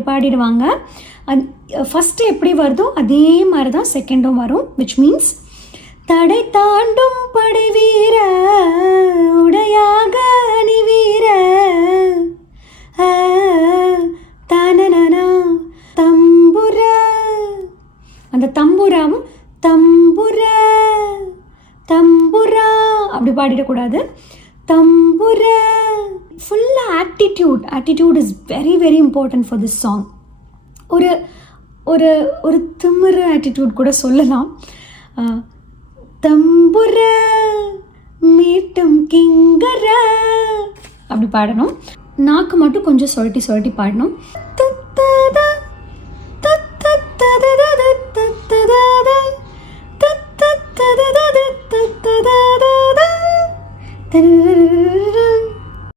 அப்படி பாடிடுவாங்க. ஃபஸ்ட்டு எப்படி வருதோ அதே மாதிரி தான் செகண்டும் வரும். விச் மீன்ஸ் தடை தாண்டும் படை வீர உடையாக அணி வீர தானனா தம்புர. அந்த தம்புராவும் தம்புர தம்புரா அப்படி பாடிடக்கூடாது. தம்புர. ஃபுல்லாக attitude is very very important for this song. ஒரு ஒரு ஒரு திமிரு ஆட்டிடியூட் கூட சொல்லலாம். தம்புர மீட்டும் கிங்கர அப்படி பாடணும். நாக்கு மட்டும் கொஞ்சம் சொரட்டி சொரட்டி பாடணும்.